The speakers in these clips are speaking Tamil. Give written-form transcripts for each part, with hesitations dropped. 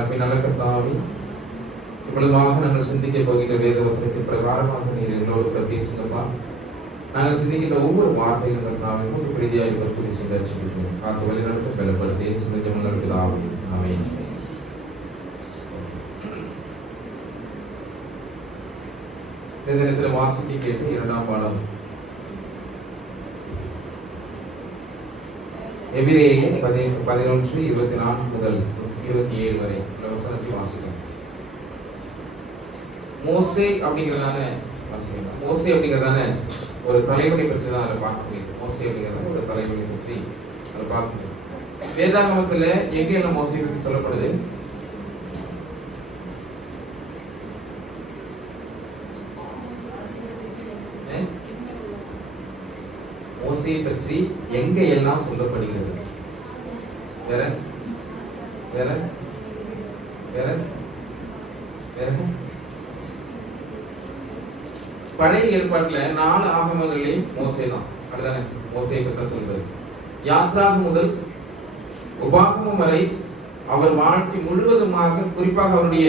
எங்கள் நல்ல கர்த்தாவே, இவ்வளவாக நாங்கள் சிந்திக்க போகிற வேத வசனத்தின் பிரகாரமாக நீர் எங்களோடு பேசுங்கப்பா. நாங்கள் சிந்திக்கின்ற ஒவ்வொரு வார்த்தையும் கர்த்தாவே உங்களுக்கு பிரீதியாக கற்பனை செய்து காத்து வழிநடத்த பலப்படுத்தி சுமஜமங்களுக்கு ஆகும். ஆமென். இந்த தினத்தில் வாசிக்க கேட்டு 2ஆம் பாடம் எபிரேயர் 11:24 முதல் 27 வரை வசனத்தை வாசிக்கிறோம். மோசே அப்படிங்கிறதான வாசிக்கிறோம். மோசே அப்படிங்கிறதான ஒரு தலைவனை பற்றி தான் அதை பார்க்க முடியும். மோசே அப்படிங்கிறதான ஒரு தலைவனை பற்றி அதை பார்க்க முடியும். வேதாகமத்தில் எங்கெல்லாம் மோசையை பற்றி சொல்லப்படுது? மோசையை பற்றி எங்க எல்லாம் சொல்லப்படுகிறது? வேற வேற வேற வேற பழைய ஏற்பாட்டுல 4 ஆகமங்களிலே மோசே தான். அப்படிதானே? மோசையை பற்றி சொல்றது. யாத்ராகம் முதல் உபாகமம் வரை அவர் வாழ்க்கை முழுவதுமாக குறிப்பாக அவருடைய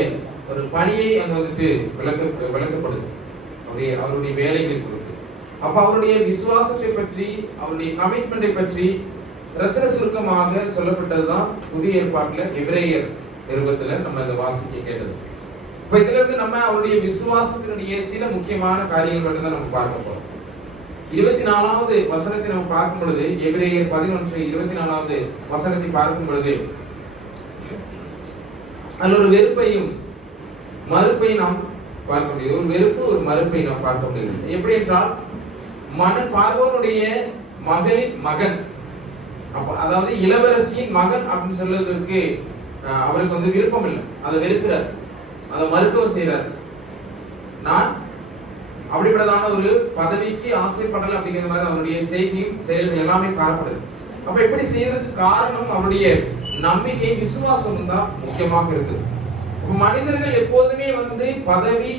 ஒரு பணியை அங்க வந்துட்டு விளக்கப்படுது. அவருடைய வேலைகளை குறித்து. அப்ப அவருடைய விசுவாசத்தை பற்றி, அவருடைய கமிட்மெண்டை பற்றி ரத்தின சுருக்கமாக சொல்லப்பட்டதுதான் புதிய ஏற்பாட்டுல எபிரேயர் நிருபத்துல நம்ம இந்த வாசிக்க கேட்டது. இப்ப இதுல இருந்து நம்ம அவருடைய விசுவாசத்தினுடைய சில முக்கியமான காரியங்கள் தான் நம்ம பார்க்க போறோம். 24வது வசனத்தை நம்ம பார்க்கும் பொழுது, எபிரேயர் 11:24வது வசனத்தை பார்க்கும் பொழுது அதுல ஒரு வெறுப்பையும் மறுப்பையும் நாம் பார்க்க முடியும். ஒரு வெறுப்பு, ஒரு மறுப்பை நாம் பார்க்க முடியும். எப்படி என்றால், பார்வோனுடைய மகளின் மகன், அதாவது இளவரசியின் மகன் அப்படின்னு சொல்றதுக்கு அவருக்கு வந்து விருப்பம் இல்லை. அதை வெறுக்கிறார், அதை மருத்துவம் செய்யறார். நான் அப்படிப்பட்டதான ஒரு பதவிக்கு ஆசைப்படல அப்படிங்கிற மாதிரி அவருடைய செய்கையும் செயல்கள் எல்லாமே காணப்படுது. அப்ப எப்படி செய்யறதுக்கு காரணம் அவருடைய நம்பிக்கை, விசுவாசம் தான் முக்கியமாக இருக்குது. மனிதர்கள் எப்போதுமே வந்து பதவி,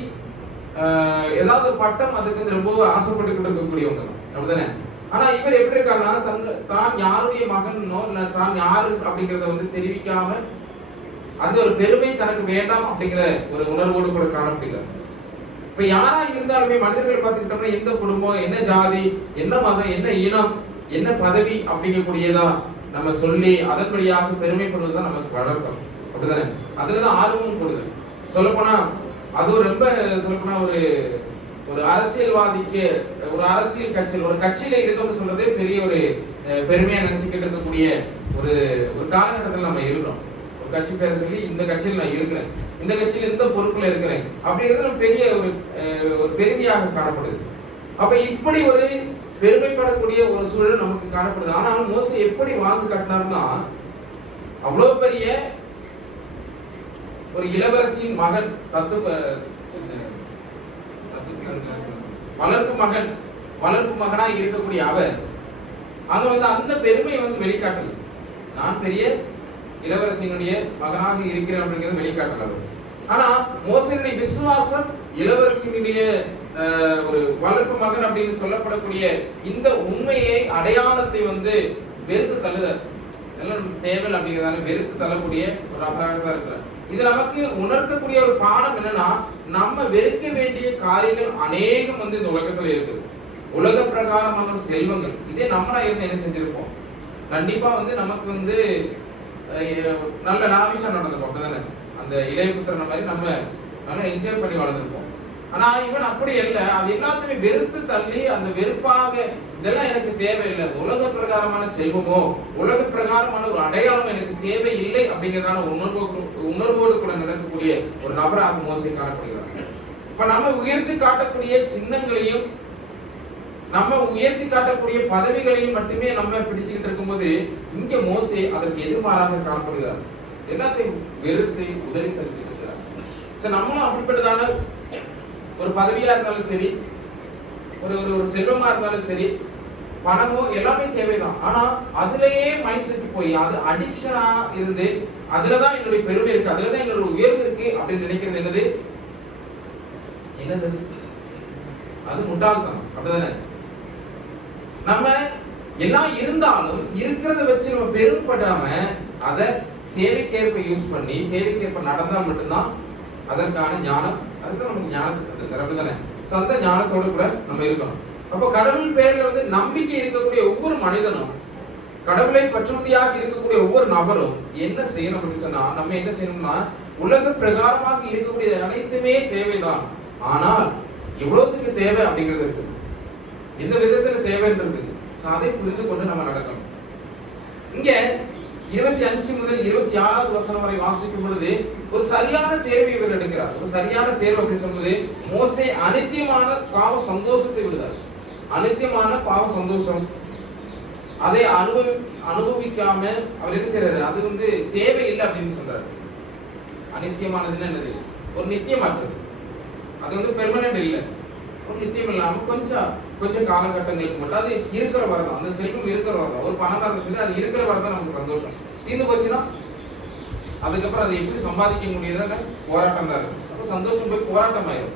ஏதாவது ஒரு பட்டம், அதுக்கு ரொம்ப ஆசைப்பட்டு இருக்கக்கூடியவங்க தான். அப்படிதானே? ஆனா இவர் எப்படி இருக்காருன்னா, தான் யாருடைய மகனோ இல்ல தான் யாரு அப்படிங்கறத வந்து தெரிவிக்காம அந்த ஒரு பெருமை தனக்கு வேண்டாம் அப்படிங்கிற ஒரு உணர்வோடு கூட காணப்படுகிறார். இப்ப யாரா இருந்தாலுமே மனிதர்கள் பார்த்துக்கிட்டோம்னா, எந்த குடும்பம், என்ன ஜாதி, என்ன மதம், என்ன இனம், என்ன பதவி அப்படிங்கக்கூடியதா நம்ம சொல்லி அதன்படியாக பெருமைப்படுவதுதான் நமக்கு வழக்கம். அப்படிதானே? அதுலதான் ஆர்வமும் கொடுது. சொல்லப்போனா அது ரொம்ப சொல்லப்போனா ஒரு அரசியல்வாதிக்கு, ஒரு அரசியல் கட்சியில், ஒரு கட்சியில இருக்கணும்னு சொல்றதே பெரிய ஒரு பெருமையா நினைச்சுக்கிட்டு இருக்கக்கூடிய ஒரு காலகட்டத்தில் நம்ம இருக்கிறோம். ஒரு கட்சி பேர சொல்லி, இந்த கட்சியில் நான் இருக்கிறேன், இந்த கட்சியில இந்த பொறுப்புல இருக்கிறேன் அப்படிங்கிறது பெரிய ஒரு பெருமையாக காணப்படுது. அப்ப இப்படி ஒரு பெருமைப்படக்கூடிய ஒரு சூழல் நமக்கு காணப்படுது. ஆனால் மோசே எப்படி வாழ்ந்து காட்டினார்னா, அவ்வளவு பெரிய ஒரு இளவரசியின் மகன், வளர்ப்பு மகனா இருக்கக்கூடிய அவர் அங்க வந்து அந்த பெருமையை வந்து வெளிக்காட்டல. நான் பெரிய இளவரசியினுடைய மகனாக இருக்கிறேன் அப்படிங்கிறது வெளிக்காட்டல அவர். ஆனா மோசேயுடைய விசுவாசம் இளவரசியினுடைய ஒரு வளர்ப்பு மகன் அப்படின்னு சொல்லப்படக்கூடிய இந்த உண்மையை, அடையாளத்தை வந்து வெறுத்து தள்ளுதல். எல்லாம் தேவை அப்படிங்கிறதான வெறுத்து தள்ளக்கூடிய ஒரு நபராக தான் இருக்கிறார். இது நமக்கு உணர்த்தக்கூடிய ஒரு பாடம் என்னன்னா, நம்ம வெறுக்க வேண்டிய காரியங்கள் அநேகம் வந்து இந்த உலகத்துல இருக்குது. உலக பிரகாரமான செல்வங்கள், இதே நம்மளா இருந்து என்ன செஞ்சிருப்போம்? கண்டிப்பா வந்து நமக்கு வந்து நல்ல லாவிஷா நடந்திருப்போம். அப்படிதானே? அந்த இளைய புத்திரன மாதிரி நம்ம நல்லா என்ஜாய் பண்ணி வளர்ந்துருப்போம். ஆனா இவன் அப்படி இல்லை. அது எல்லாத்தையுமே வெறுத்து தள்ளி, அந்த வெறுப்பாக இதெல்லாம் எனக்கு தேவையில்லை, உலக பிரகாரமான செல்வமோ உலக பிரகாரமான ஒரு அடையாளம் எனக்கு தேவை இல்லை அப்படிங்கிறதான உணர்வோடு கூட நடக்கக்கூடிய ஒரு நபராக மோசே காணப்படுகிறார். இப்ப நம்ம உயர்த்தி காட்டக்கூடிய சின்னங்களையும், நம்ம உயர்த்தி காட்டக்கூடிய பதவிகளையும் மட்டுமே நம்ம பிடிச்சுக்கிட்டு இருக்கும்போது, இங்க மோசே அதற்கு எதிர்மாறாக காணப்படுகிறார். எல்லாத்தையும் வெறுத்து உதறி தள்ளிட்டு இருக்கிறார். சரி, நம்மளும் அப்படிப்பட்டதான ஒரு பதவியா இருந்தாலும் சரி, ஒரு செல்வமா இருந்தாலும் சரி, பணமோ எல்லாமே தேவைதான். ஆனா அதுலயே மைண்ட் செட் போய் அது அடிக்ஷனா இருந்து, அதுலதான் என்னுடைய பெருமை இருக்கு, அதுலதான் என்னோட உயர்வு இருக்கு அப்படின்னு நினைக்கிறது என்னது? அது முட்டாள்தான். அப்படிதானே? நம்ம எல்லாம் இருந்தாலும் இருக்கிறத வச்சு நம்ம பெருமைப்படாம அதை தேவைக்கேற்ப யூஸ் பண்ணி தேவைக்கேற்ப நடந்தால் மட்டும்தான் அதற்கான ஞானம். அதுதான் நமக்கு ஞானத்துக்கு அப்படிதானே. அந்த ஞானத்தோடு கூட நம்ம இருக்கணும். அப்போ கடவுள் பேர்ல வந்து நம்பிக்கை இருக்கக்கூடிய ஒவ்வொரு மனிதனும், கடவுளை பற்றுறுதியாக இருக்கக்கூடிய ஒவ்வொரு நபரும் என்ன செய்யணும் அப்படின்னு சொன்னா, நம்ம என்ன செய்யணும்னா, உலக பிரகாரமாக இருக்கக்கூடிய அனைத்துமே தேவைதான். ஆனால் எவ்வளவுக்கு தேவை அப்படிங்கிறது இருக்குது, எந்த விதத்துல தேவைன்னு இருக்குது. அதை புரிந்து கொண்டு நம்ம நடக்கணும். இங்க 25 முதல் 26வது வசனம் வரை வாசிக்கும் பொழுது ஒரு சரியான தேர்வை இவர் எடுக்கிறார். ஒரு சரியான தேர்வு அப்படின்னு சொல்றது, மோசே அனித்தியமான பாவ சந்தோஷத்தை விடுறார். அனித்தியமான பாவ சந்தோஷம் அதை அனுபவிக்காம அவர் என்ன செய்யறாரு, அது வந்து தேவையில்லை அப்படின்னு சொல்றாரு. அனித்தியமானதுன்னு என்னது, ஒரு நித்தியமாற்றது. அது வந்து பெர்மனன்ட் இல்லை, ஒரு நித்தியம் இல்லாம கொஞ்சம் காலகட்டங்களுக்கு மட்டும் அது இருக்கிற வரதான். அந்த செல்வம் இருக்கிற வரதான். ஒரு பணம் இருந்துச்சு, அது இருக்கிற வரதான் நமக்கு சந்தோஷம். தீர்ந்து போச்சுன்னா அதுக்கப்புறம் அதை எப்படி சம்பாதிக்க முடியாதுன்னு போராட்டம் தான் இருக்கும். அப்போ சந்தோஷம் போய் போராட்டம் ஆயிரும்.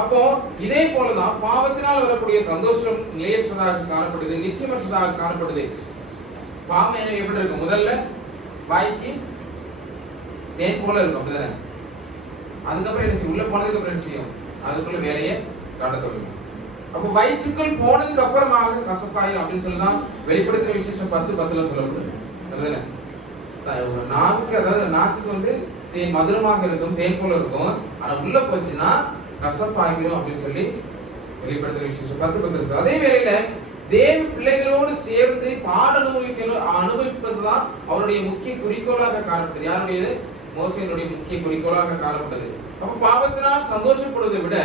அப்போ இதே போலதான் பாவத்தினால் வரக்கூடிய சந்தோஷம் நிலையற்றதாக காணப்படுது, நித்தியமற்றதாக காணப்படுது. பாவம் என்ன எப்படி இருக்கும், முதல்ல வாய்க்கு தேன் போல இருக்கும், அப்படிதானே. அதுக்கப்புறம் என்ன செய்யும், உள்ள போனதுக்கு அப்புறம் என்ன செய்யும், அதுக்குள்ள வேலையை காட்ட தொடங்கும். அப்போ வயிற்றுக்குள் போனதுக்கு அப்புறமாக கசப்பாயிரும் அப்படின்னு சொல்லிதான் வெளிப்படுத்துற விசேஷம் 10:10 சொல்லப்படுது, அப்படிதானே. நாக்கு, அதாவது நாக்குக்கு வந்து தேன் மதுரமாக இருக்கும், தேன் போல இருக்கும். ஆனா உள்ள போச்சுன்னா கசப்பாகிரும் அப்படின்னு சொல்லி வெளிப்படுத்துற விசேஷம் 10:10. அதே வேளையில தேவ பிள்ளைகளோடு சேர்ந்து பாட அனுபவிப்பதுதான் அவருடைய முக்கிய குறிக்கோளாக காணப்படுது. யாருடையது, மோசேயினுடைய முக்கிய குறிக்கோளாக காணப்பட்டது. அப்ப பாவத்தினால் சந்தோஷப்படுவதை விட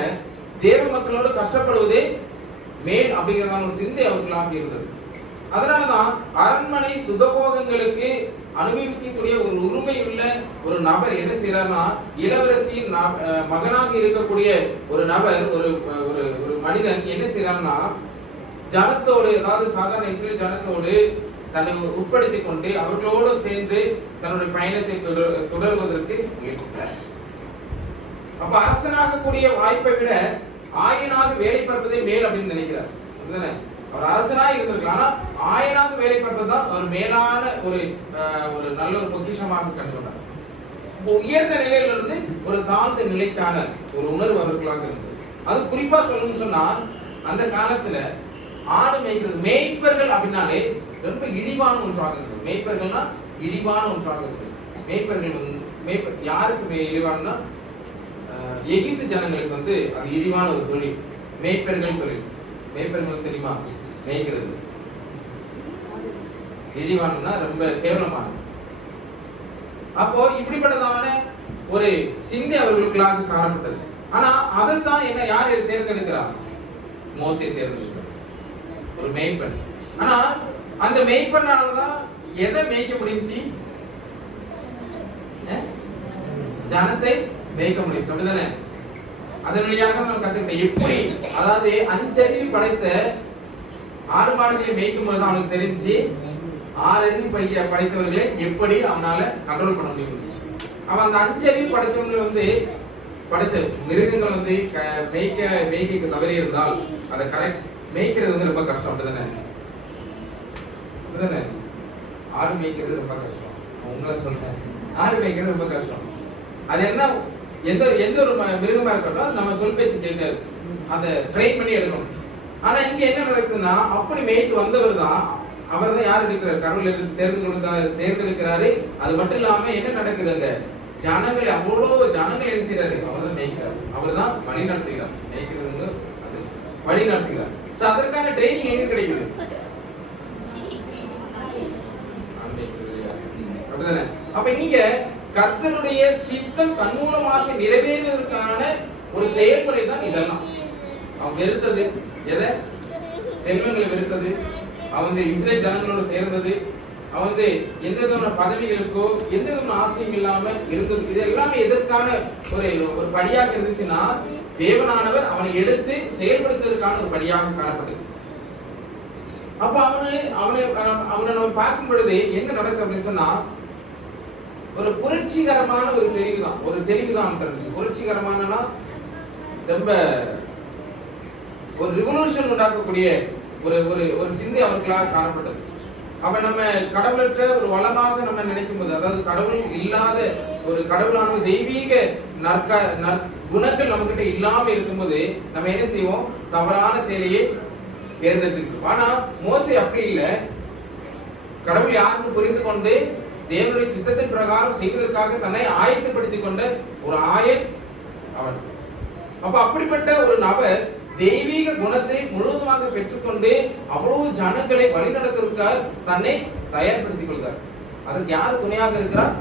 தேவ மக்களோடு கஷ்டப்படுவதே மேல் அப்படிங்கிறதான ஒரு சிந்தை அவர்களாக இருந்தது. அதனாலதான் அரண்மனை சுகபோகங்களுக்கு அனுபவிக்கக்கூடிய ஒரு உரிமையுள்ள ஒரு நபர் என்ன செய்யறாருன்னா, இளவரசியின் மகனாக இருக்கக்கூடிய ஒரு நபர், ஒரு மனிதன் என்ன செய்யறாருன்னா, ஜனத்தோடு, அதாவது சாதாரண இஸ்ரேல் ஜனத்தோடு தன்னை உட்படுத்திக் கொண்டு அவர்களோடு சேர்ந்து தன்னுடைய பயணத்தை தொடர்வதற்கு முயற்சிக்கிறார். அப்ப அரசனாக கூடிய வாய்ப்பை விட ஆயனாக வேலை பார்ப்பதே மேல் அப்படின்னு நினைக்கிறார். அவர் அரசனாக இருந்திருக்கலாம், ஆனா ஆயனாக வேலை பார்ப்பதுதான் அவர் மேலான ஒரு நல்ல ஒரு பொக்கிஷமாக கண்டுகொண்டார். உயர்ந்த நிலையிலிருந்து ஒரு தாழ்ந்த நிலைக்கான ஒரு உணர்வு அவர்களாக இருந்தது. அது குறிப்பா சொல்லணும்னு சொன்னா, அந்த காலத்துல ஆடு மேய்க்கிறது, மேய்ப்பர்கள் அப்படின்னாலே ரொம்ப இழிவான ஒன்றாக இருந்தது. மேய்ப்பர்கள்னா இழிவான ஒன்றாக இருந்தது. மேய்ப்பர் யாருக்கு இழிவானா, எகிப்து ஜனங்களுக்கு வந்து அது இழிவான ஒரு தொழில், மேய்ப்பர்கள் தொழில். மேய்ப்பர்கள் தெரியுமா, மேய்க்கிறது இழிவானா ரொம்ப கேவலமான. அப்போ இப்படிப்பட்டதான ஒரு சிந்தை அவர்களுக்குள்ளாக காணப்பட்டது. ஆனா அதைத்தான் என்ன யார் தேர்ந்தெடுக்கிறார், மோசே தேர்ந்தெடுக்கிறார், ஒரு மேய்ப்பன். ஆனா அந்த மேய்ப்பனாலதான் எதை மேய்க்க முடிஞ்சு, ஜனத்தை மேய்க்க முடியும், அப்படிதானே. அதன் வழியாக நம்ம கத்துக்கிட்டோம் எப்படி, அதாவது 5 அறிவு படைத்த ஆடு மாடுகளை மேய்க்கும் போது அவனுக்கு தெரிஞ்சு 6 அறிவு படைத்தவர்களை எப்படி அவனால கண்ட்ரோல் பண்ண முடியும். அவன் அந்த 5 அறிவு படைச்சவங்களை வந்து படைச்ச மிருகங்கள் வந்து மேய்க்க தவறி இருந்தால் அதை கரெக்ட் மேய்க்கிறது வந்து ரொம்ப கஷ்டம், அப்படிதானே. அப்படிதானே, ஆடு மேய்க்கிறது ரொம்ப கஷ்டம். உங்களை சொல்றேன், ஆடு மேய்க்கிறது ரொம்ப கஷ்டம். அது என்ன, எந்த ஒரு மிருகமா இருக்கட்டும் நம்ம சொல் பேச்சு கேட்காது, அதை ட்ரெயின் பண்ணி எடுக்கணும். ஆனா இங்க என்ன நடக்குதுன்னா, அப்படி மேய்த்து வந்தவர் தான், அவர் தான் யார் எடுக்கிறார், கடவுள் தேர்ந்தெடுக்கிறாரு. அது மட்டும் இல்லாம என்ன நடக்குது, அங்க ஜனங்களை, அவ்வளவு ஜனங்கள் என்ன செய்யறாரு, அவர் தான் மேய்க்கிறார், அவர் தான் வழி நடத்துகிறார். மேய்க்கிறது அது வழி நடத்துகிறார். சோ அதற்கான ட்ரைனிங் எங்க கிடைக்குது, அப்படிதானே. அப்ப இங்க கர்த்தருடைய சித்தம் தன்மூலமாக நிறைவேறுவதற்கான ஒரு செயல்முறை தான் இதெல்லாம். அவன் வெறுத்தது எதை, செல்வங்களை வெறுத்தது, அவன் இஸ்ரேல் ஜனங்களோடு சேர்ந்தது, அவன் எந்த விதமான பதவிகளுக்கோ எந்த விதமான ஆசையும் இல்லாம இருந்தது. இது எல்லாமே எதற்கான ஒரு படியாக இருந்துச்சுன்னா, தேவனானவர் அவனை எடுத்து செயல்படுத்துவதற்கான ஒரு படியாக காணப்பட்டது. அப்ப அவனை நம்ம பார்க்கும் பொழுது என்ன நடக்குது அப்படின்னு சொன்னா, ஒரு புரட்சிகரமான ஒரு தெளிவுதான், புரட்சிகரமான ரொம்ப ஒரு ரிவல்யூஷன் உண்டாக்கக்கூடிய ஒரு சிந்தை அவர்களாக காணப்பட்டது. அப்ப நம்ம கடவுளற்ற ஒரு வளமாக நம்ம நினைக்கும் போது, அதாவது கடவுள் இல்லாத ஒரு கடவுளான தெய்வீக குணங்கள் நம்ம கிட்ட இல்லாம இருக்கும்போது நம்ம என்ன செய்வோம்? தவறான செயலையே தேர்ந்தெடுத்துக்கிட்டோம். ஆனா மோசே அப்படி இல்லை. கடவுள் யாருன்னு புரிந்து கொண்டு தேவனுடைய சித்தத்தின் பிரகாரம் செய்வதற்காக தன்னை ஆயத்தப்படுத்திக் கொண்ட ஒரு ஆயன் அவன். அப்ப அப்படிப்பட்ட ஒரு நபர் தெய்வீக குணத்தை முழுவதுமாக பெற்றுக்கொண்டு அவ்வளவு ஜனங்களை வழிநடத்துவதற்காக தன்னை தயார்படுத்திக் கொள்கிறார். அதற்கு யார் துணையாக இருக்கிறார்?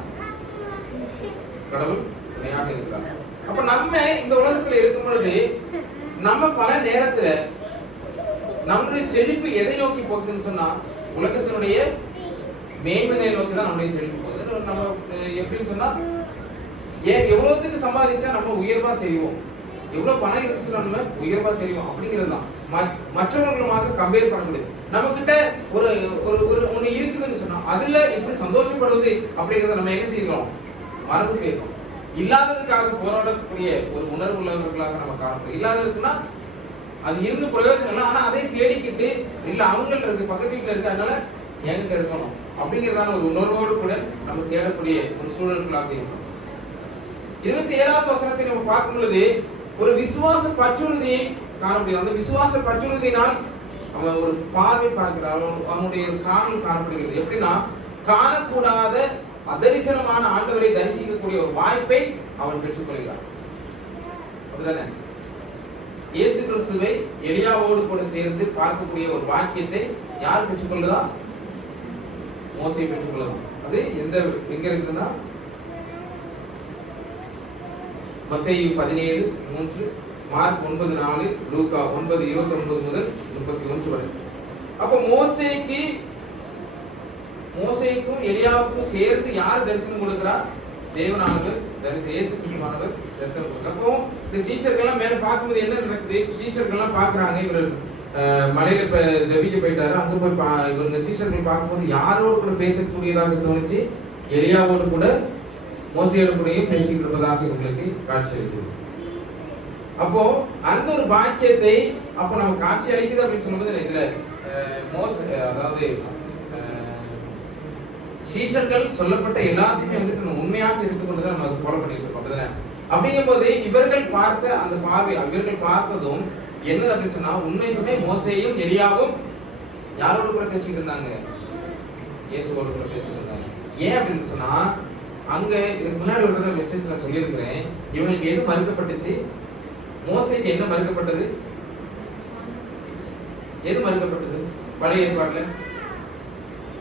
கடவுள் துணையாக இருக்கிறார். அப்ப நம்ம இந்த உலகத்துல இருக்கும் பொழுது நம்ம பல நேரத்துல நம்முடைய செழிப்பு எதை நோக்கி போகுதுன்னு சொன்னா, உலகத்தினுடைய மேன்மையை நோக்கி தான் நம்முடைய செழிப்பு போகுது. நம்ம எப்படின்னு சொன்னா, எவ்வளவுக்கு சம்பாதிச்சா நம்ம உயர்வா தெரியும், எவ்வளவு பணம் இருந்துச்சுன்னா நம்ம உயர்வா தெரியும் அப்படிங்கிறது தான். மற்றவர்களுமாக கம்பேர் பண்ண முடியாது. நம்ம கிட்ட ஒரு ஒரு ஒண்ணு இருக்குதுன்னு சொன்னா அதுல எப்படி சந்தோஷப்படுவது அப்படிங்கறத நம்ம என்ன செய்யறோம்? மறந்து போயிருக்கோம். இல்லாததுக்காக போராடக்கூடிய ஒரு உணர்வு உள்ளவர்களாக நம்ம காணப்படும். இல்லாததுக்குன்னா அது இருந்து பிரயோஜனம் இல்லை, ஆனா அதை தேடிக்கிட்டு இல்ல அவங்கள்ட்ட இருக்கு, பக்கத்து வீட்டுல இருக்கு, அதனால எங்க இருக்கணும் அப்படிங்கிறதான ஒரு உணர்வோடு கூட நம்ம தேடக்கூடிய ஒரு சூழல்களாக இருக்கும். 27வது வசனத்தை நம்ம பார்க்கும் பொழுது ஒரு விசுவாச பற்றுறுதியை காண முடியும். அந்த விசுவாச பற்றுறுதியினால் அவன் ஒரு பார்வை பார்க்கிறான், அவனுடைய ஒரு காணல் காணப்படுகிறது. எப்படின்னா, காணக்கூடாத அதரிசனமான ஆண்டவரை தரிசிக்கக்கூடிய ஒரு வாய்ப்பை அவன் பெற்றுக்கொள்கிறான். அப்படிதானே? இயேசு கிறிஸ்துவை எலியாவோடு கூட சேர்ந்து பார்க்கக்கூடிய ஒரு வாக்கியத்தை யார் பெற்றுக்கொள்ளுதா? மோசே பெற்றுக்கொள்ளலாம். அது எங்க இருக்குன்னா, மத்தேயு 17:3, மார்க் 9:4, லூக்கா 9:29 முதல் 31 வரை. அப்ப மோசேக்கும் எலியாவுக்கும் சேர்ந்து யார் தரிசனம் கொடுக்கிறார்? தேவனானவர், இயேசு கிறிஸ்துவானவர் தரிசனம் கொடுக்கிறார். அப்போ இந்த சீஷர்கள்லாம் மேல பார்க்கும்போது என்ன நடக்குது? சீஷர்கள்லாம் பார்க்கறாங்க, இவர் மலையில ஜெபிக்க போயிட்டாரு. அங்க போய் இவங்க சீஷர்கள் பார்க்கும்போது யாரோடு கூட பேசக்கூடியதாக தோணுச்சு? எலியாவோடு கூட மோசேயோடு கூடயும் பேசிக்கிட்டு இருப்பதாக இவங்களுக்கு காட்சி அளிக்குது. அப்போ அந்த ஒரு பாக்கியத்தை அப்ப நம்ம காட்சி அளிக்குது அப்படின்னு சொல்லும்போது இதுல அதாவது சீஷர்கள் சொல்லப்பட்ட எல்லாத்தையுமே வந்துட்டு உண்மையாக எடுத்துக்கொண்டுதான் நம்ம ஃபாலோ பண்ணிட்டு இருக்கோம். அப்படிதானே? அப்படிங்கும் போது இவர்கள் பார்த்த அந்த பார்வை, இவர்கள் பார்த்ததும் என்னது அப்படின்னு சொன்னா, உண்மைக்குமே மோசேயும் எலியாவும் யாரோடு கூட பேசிட்டு இருந்தாங்க? இயேசுவோடு கூட பேசிட்டு இருந்தாங்க. ஏன் அப்படின்னு சொன்னா, அங்க இதுக்கு முன்னாடி ஒரு தடவை மெசேஜ் நான் சொல்லியிருக்கிறேன், இவங்களுக்கு எது மறுக்கப்பட்டுச்சு? மோசேக்கு என்ன மறுக்கப்பட்டது? எது மறுக்கப்பட்டது? பழைய ஏற்பாடுல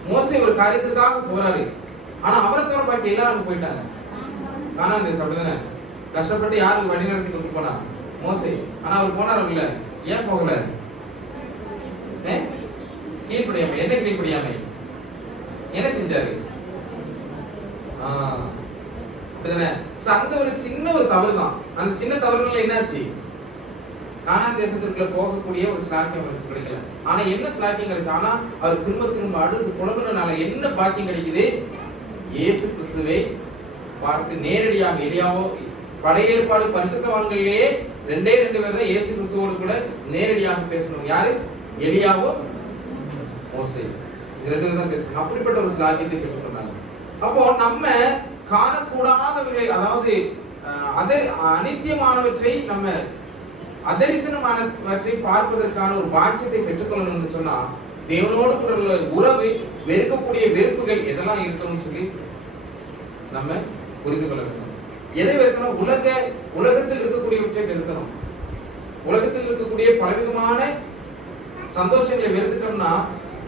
மோசே ஒரு காரியத்திற்காக போறாரு, ஆனா அவரை தவிர பாக்கி எல்லாரும் போயிட்டாங்க. கானான் தேசம். அப்படிதானே? கஷ்டப்பட்டு யாருக்கு வழி நடத்தி கொண்டு போனா? மோசே. ஆனா அவர் போனார் இல்ல. ஏன் போகல? கீழ்ப்படியாமை. என்ன கீழ்ப்படியாமை? என்ன செஞ்சாரு? அப்படிதானே? அந்த ஒரு சின்ன ஒரு தவறு தான். அந்த சின்ன தவறுல என்னாச்சு? கானான் தேசத்திற்குள்ள போகக்கூடிய ஒரு ஸ்லாக்கியம் அவருக்கு கிடைக்கல. ஆனா என்ன ஸ்லாக்கியம் கிடைச்சு? ஆனா அவர் திரும்ப அடுத்து புலம்புனால என்ன பாக்கியம் கிடைக்குது? இயேசு கிறிஸ்துவை பார்த்து நேரடியாக எலியாவோ படையேற்பாடு பரிசுத்தவான்களிலேயே 2 பேர் தான் இயேசு கிறிஸ்துவோடு கூட நேரடியாக பேசணும். யாரு? எலியாவோ மோசே. 2 பேர் தான் பேசணும். அப்படிப்பட்ட ஒரு ஸ்லாக்கியத்தை பெற்றுக்கொண்டாங்க. அப்போ நம்ம காணக்கூடாதவர்களை, அதாவது அநித்தியமானவற்றை நம்ம அதரிசனமானவற்றை பார்ப்பதற்கான ஒரு பாக்கியத்தை பெற்றுக்கொள்ளணும்னு சொன்னா, தேவனோடு கூட உள்ள உறவு, வெறுக்கக்கூடிய வெறுப்புகள் எதெல்லாம் இருக்கணும்னு சொல்லி நம்ம புரிந்து கொள்ள வேண்டும். எதை வெறுக்கணும்? உலகத்தில் இருக்கக்கூடியவற்றை வெறுக்கணும். உலகத்தில் இருக்கக்கூடிய பலவிதமான சந்தோஷங்களை வெறுத்துட்டோம்னா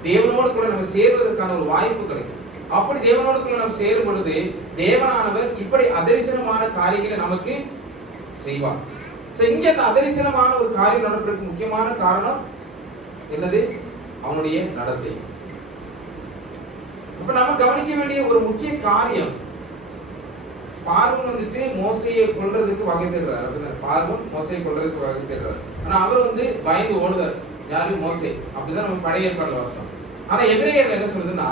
தேவனோடு கூட நம்ம சேர்வதற்கான ஒரு வாய்ப்பு கிடைக்கும். அப்படி தேவனோடு கூட நம்ம சேரும் பொழுது தேவனானவர் இப்படி அதரிசனமான காரியங்களை நமக்கு செய்வார். இங்க அந்த அதரிசனமான ஒரு காரியம் நடப்பதற்கு முக்கியமான காரணம் என்னது? அவனுடைய நடத்தை. இப்ப நம்ம கவனிக்க வேண்டிய ஒரு முக்கிய காரியம், பார்வன் வந்துட்டு மோசையை கொல்றதுக்கு வகை தேடுறாரு. பார்வன் மோசையை கொல்றதுக்கு வகை தேடுறாரு. ஆனா அவர் பயந்து ஓடுறார். யாரு? மோசே. அப்படிதான் நம்ம பழைய ஏற்பாடுல வாசம். ஆனா எபிரேயர் என்ன சொல்லுதுன்னா,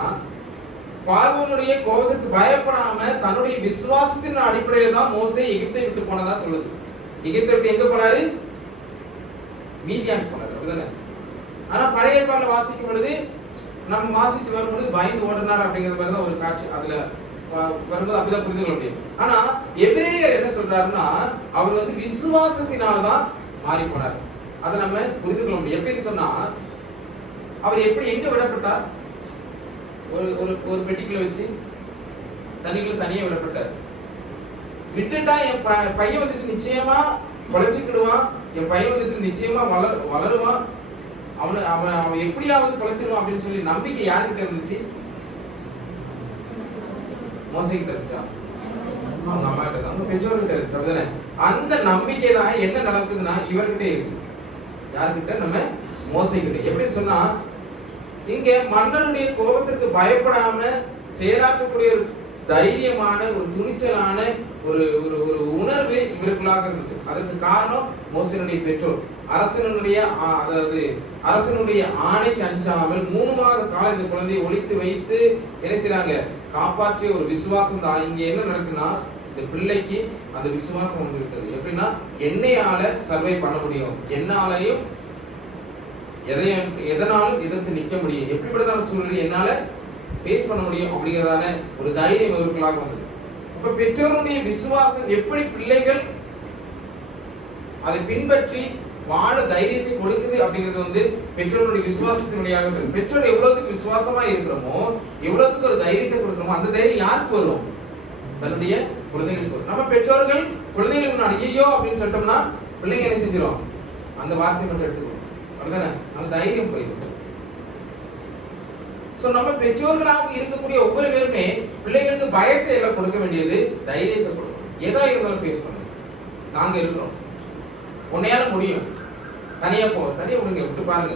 பார்வோனுடைய கோபத்துக்கு பயப்படாம தன்னுடைய விசுவாசத்தின் அடிப்படையில தான் மோசே எகிப்தை விட்டு போனதா சொல்லுது. எகிப்தை விட்டு எங்க போனாரு? மீதியான் போனாரு. அப்படிதானே? ஆனா பழைய ஏற்பாடுல வாசிக்கும் பொழுது நம்ம வாசிச்சு வரும்போது பயந்து ஓடினார் அப்படிங்கிற மாதிரி தான் ஒரு காட்சி அதுல வரும்போது அப்படிதான் புரிந்து கொள்ள முடியும். ஆனா எபிரேயர் என்ன சொல்றாருன்னா அவர் வந்து விசுவாசத்தினால்தான் மாறி போனார். அதை நம்ம புரிந்து கொள்ள முடியும். எப்படின்னு சொன்னா அவர் எப்படி எங்க விடப்பட்டார்? ஒரு ஒரு ஒரு பெட்டிக்குள்ள வச்சு தண்ணிக்குள்ள தனியா விடப்பட்டார். விட்டுட்டா என் பையன் வந்துட்டு நிச்சயமா பழச்சிக்கிடுவான், என் பையன் வந்துட்டு நிச்சயமா வளருவான், அவன் எப்படியாவது பழச்சிடுவான் அப்படின்னு சொல்லி நம்பிக்கை யாருக்கிட்ட இருந்துச்சு? மோசைக்கிட்ட இருந்துச்சா? அவங்க அம்மா கிட்ட, அவங்க பெற்றோர்கிட்ட இருந்துச்சு. அப்படிதானே? அந்த நம்பிக்கை தான் என்ன நடக்குதுன்னா இவர்கிட்ட இருக்கு. யாருக்கிட்ட? நம்ம மோசைக்கிட்ட. எப்படி சொன்னா இங்க மன்னருடைய கோபத்திற்கு பயப்படாம செயலாற்றக்கூடிய ஒரு தைரியமான ஒரு துணிச்சலான ஒரு ஒரு ஒரு உணர்வு இவருக்குள்ளாக இருந்தது. அதற்கு காரணம் மோசையினுடைய பெற்றோர். அரசனுடைய ஆணைக்கு அஞ்சாமல் 3 மாத காலம் இந்த குழந்தையை ஒளித்து வைத்து என்ன செய்றாங்க? காப்பாற்றிய ஒரு விசுவாசம் தான். இங்க என்ன நடக்குன்னா இந்த பிள்ளைக்கு அந்த விசுவாசம் வந்து இருக்குது. எப்படின்னா என்னையால சர்வை பண்ண முடியும், என்னாலையும் எதனாலும் எதிர்த்து நிற்க முடியும், எப்படிப்பட்டதான சூழ்நிலை என்னால ஃபேஸ் பண்ண முடியும் அப்படிங்கிறதான ஒரு தைரியம் இவர்களுக்காக வந்தது. அப்ப பெற்றோருடைய விசுவாசம் எப்படி பிள்ளைகள் அதை பின்பற்றி வாழ தைரியத்தை கொடுக்குது அப்படிங்கிறது வந்து பெற்றோருடைய விசுவாசத்தின் வழியாக இருக்கு. பெற்றோர் எவ்வளவுக்கு விசுவாசமா இருக்கிறோமோ, எவ்வளவுக்கு ஒரு தைரியத்தை கொடுக்கிறோமோ, அந்த தைரியம் யாருக்கு வரும்? தன்னுடைய குழந்தைகளுக்கு வரும். நம்ம பெற்றோர்கள் குழந்தைகளுக்கு முன்னாடி ஐயோ அப்படின்னு சொல்லிட்டோம்னா பிள்ளைங்க என்ன செஞ்சிடும்? அந்த வார்த்தையை மட்டும் எடுத்துக்கணும். அப்படிதானே? அந்த தைரியம் போயிடும். சோ நம்ம பெற்றோர்களாக இருக்கக்கூடிய ஒவ்வொரு பேருமே பிள்ளைகளுக்கு பயத்தை எல்லாம் கொடுக்க வேண்டியது தைரியத்தை கொடுக்கணும். எதா இருந்தாலும் ஃபேஸ் பண்ணுங்க. நாங்க இருக்கிறோம், உன்னையால முடியும், தனியா விடுங்க, விட்டு பாருங்க,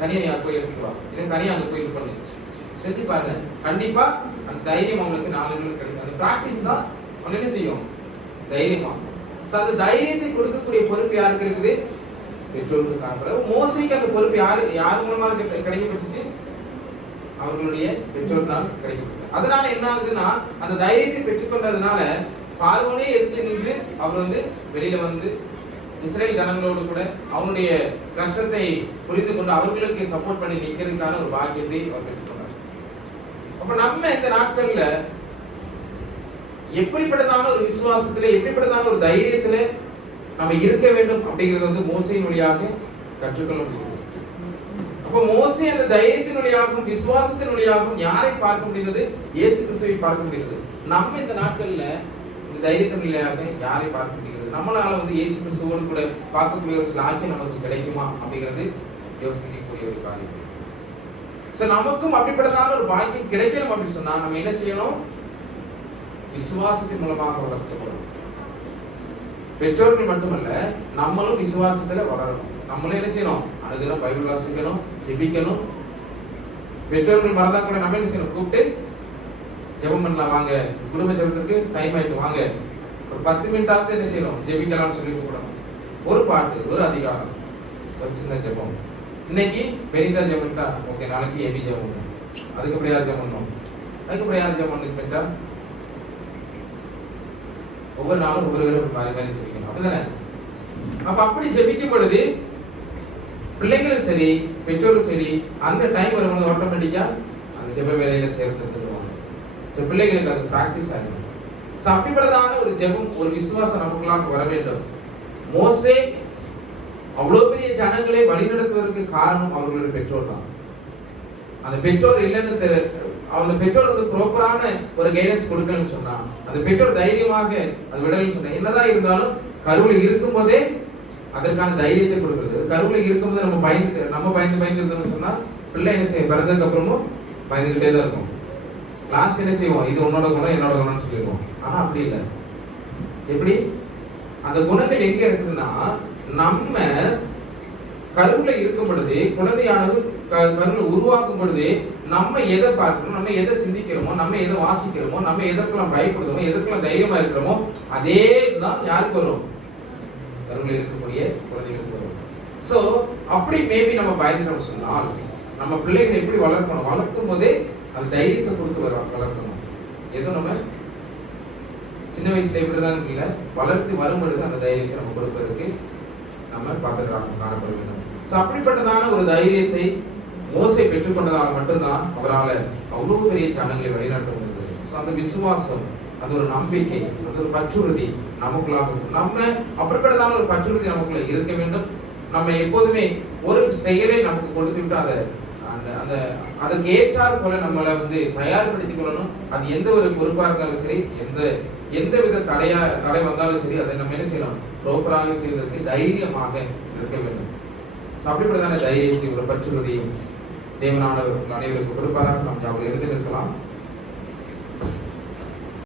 தனியா போய் எடுத்துட்டு வா, இல்லை தனியா அங்க போய் இது பண்ணுங்க, செஞ்சு பாருங்க. கண்டிப்பா அந்த தைரியம் அவங்களுக்கு 4 நாள் கிடைக்கும். அந்த பிராக்டிஸ் தான் அவங்க என்ன செய்யும்? தைரியமா. சோ அந்த தைரியத்தை கொடுக்கக்கூடிய பொறுப்பு யாருக்கு இருக்குது? பெற்றோருக்கு காணப்படும். மோசைக்கு அந்த பொறுப்பு யார் மூலமாக கிடைக்கப்பட்டுச்சு? அவர்களுடைய பெற்றோர்களால் கிடைக்கப்பட்டது. அதனால என்ன ஆகுதுன்னா அந்த தைரியத்தை பெற்றுக்கொண்டதுனால பார்வோனே எதிர்த்து நின்று அவர் வந்து வெளியில வந்து இஸ்ரேல் ஜனங்களோடு கூட அவனுடைய கஷ்டத்தை புரிந்து கொண்டு அவர்களுக்கு சப்போர்ட் பண்ணி நிற்கிறதுக்கான ஒரு பாக்கியத்தை அவர் பெற்றுக்கொண்டார். அப்ப நம்ம இந்த நாட்கள்ல எப்படிப்பட்டதான ஒரு விசுவாசத்திலே, எப்படிப்பட்டதான ஒரு தைரியத்திலே நம்ம இருக்க வேண்டும் அப்படிங்கிறது வந்து மோசையின் வழியாக கற்றுக்கொள்ள முடியும். அப்ப மோசே அந்த தைரியத்தின் வழியாகவும் விசுவாசத்தின் வழியாகவும் யாரை பார்க்க முடிந்தது? இயேசு கிறிஸ்துவை பார்க்க முடிந்தது. நம்ம இந்த நாட்கள்ல இந்த தைரியத்தின் வழியாக யாரை பார்க்க முடிகிறது? நம்மளால வந்து இயேசு கிறிஸ்துவோடு கூட பார்க்கக்கூடிய ஒரு ஸ்லாக்கியம் நமக்கு கிடைக்குமா அப்படிங்கிறது யோசிக்கக்கூடிய ஒரு காரியம். சோ நமக்கும் அப்படிப்பட்டதான ஒரு பாக்கியம் கிடைக்கணும் அப்படின்னு சொன்னா நம்ம என்ன செய்யணும்? விசுவாசத்தின் மூலமாக வளர்க்கப்படணும். பெற்றோர்கள் மட்டுமல்ல, நம்மளும் விசுவாசத்துல வளரணும். நம்மளும் என்ன செய்யணும்? அனுதினம் பைபிள் வாசிக்கணும், ஜெபிக்கணும். பெற்றோர்கள் மறந்தா கூட நம்ம என்ன செய்யணும்? கூப்பிட்டு ஜெபம் பண்ணலாம், வாங்க குடும்ப ஜெபத்துக்கு டைம் ஆயிட்டு வாங்க, ஒரு 10 மினிட்டாவது என்ன செய்யணும்? ஜெபிக்கலாம்னு சொல்லி கூப்பிடணும். ஒரு பாட்டு, ஒரு அதிகாரம், ஒரு சின்ன ஜெபம். இன்னைக்கு பெரிதா ஜெபம் பண்ணிட்டா ஓகே, நாளைக்கு எபி ஜெபம், அதுக்கப்புறம் யார் ஜெபம் பண்ணணும், அதுக்கப்புறம் யார் ஜெபம் பண்ணிட்டா ஒவ்வொரு நாளும் ஒவ்வொரு மாறி மாறி ஜெபிக்கணும். அப்படிதானே? அப்ப அப்படி ஜெபிக்கும் பொழுது பிள்ளைங்களும் சரி பெற்றோரும் சரி அந்த டைம் வரும்போது ஆட்டோமேட்டிக்கா அந்த ஜெப வேலையில சேர்ந்துருவாங்க. ஸோ பிள்ளைகளுக்கு அது பிராக்டிஸ் ஆகும். ஸோ அப்படிப்பட்டதான ஒரு ஜெபம், ஒரு விசுவாசம் நமக்குள்ளாக வர வேண்டும். மோசே அவ்வளவு பெரிய ஜனங்களை வழிநடத்துவதற்கு காரணம் அவர்களுடைய பெற்றோர் தான். அந்த பெற்றோர் இல்லைன்னு அவங்க பெற்றோர் வந்து ப்ராப்பரான ஒரு கைடன்ஸ் கொடுக்கணும்னு சொன்னா, அந்த பெற்றோர் தைரியமாக அது விடணும்னு சொன்னா, என்னதான் இருந்தாலும் கருவில் இருக்கும் போதே அதற்கான தைரியத்தை கொடுக்கிறது. கருவில் இருக்கும்போது நம்ம பயந்து இருந்தோம்னு சொன்னா பிள்ளை என்ன செய்யும்? பிறந்ததுக்கு அப்புறமும் பயந்துகிட்டே தான் இருக்கும். லாஸ்ட் என்ன செய்வோம்? இது உன்னோட குணம் என்னோட குணம்னு சொல்லிடுவோம். ஆனா அப்படி இல்லை. எப்படி அந்த குணங்கள் எங்க இருக்குதுன்னா, நம்ம கருவுல இருக்கும் பொழுது, குழந்தையானது கருவுல உருவாக்கும் பொழுது நம்ம எதை பார்க்கிறோம், நம்ம எதை சிந்திக்கிறோமோ, நம்ம எதை வாசிக்கிறோமோ, நம்ம எதற்கெல்லாம் பயப்படுறோமோ, எதற்கெல்லாம் தைரியமா இருக்கிறோமோ, அதே தான் யாருக்கு வரும்? கருவுல இருக்கக்கூடிய குழந்தைகளுக்கு வரும். சோ அப்படி மேபி நம்ம பயந்துட்டோம் சொன்னால் நம்ம பிள்ளைகளை எப்படி வளர்க்கணும்? வளர்க்கும் போதே அந்த தைரியத்தை கொடுத்து வளர்க்கணும். ஏதோ நம்ம சின்ன வயசுல எப்படிதான் இல்லை, வளர்த்து வரும் பொழுது அந்த தைரியத்தை நம்ம கொடுப்பதற்கு நம்ம பார்த்துட்டு காணப்பட வேண்டும். ஸோ அப்படிப்பட்டதான ஒரு தைரியத்தை மோசே பெற்றுக்கொண்டதால் மட்டும்தான் அவரால் அவ்வளவு பெரிய ஜனங்களை வழிநடத்த முடிந்தது. அந்த விசுவாசம், அது ஒரு நம்பிக்கை, அது ஒரு பற்றுறுதி நமக்குள்ளாக இருக்கும். நம்ம அப்படிப்பட்டதான ஒரு பற்றுறுதி நமக்குள்ள இருக்க வேண்டும். நம்ம எப்போதுமே ஒரு செயலை நமக்கு கொடுத்து விட்டு அதை அந்த அதற்கு ஏற்றார் போல நம்மளை தயார்படுத்திக் கொள்ளணும். அது எந்த ஒரு பொறுப்பா இருந்தாலும் சரி, எந்த வித தடை வந்தாலும் சரி, அதை நம்ம என்ன செய்யணும், ப்ராப்பராக செய்வதற்கு தைரியமாக இருக்க வேண்டும். அப்படிப்பட்டதான தைரியத்தை ஒரு பற்றுறுதியும் தேவனானவர் அனைவருக்கு கொடுப்பாராக. நாம் அவர்கள் இருந்து நிற்கலாம்.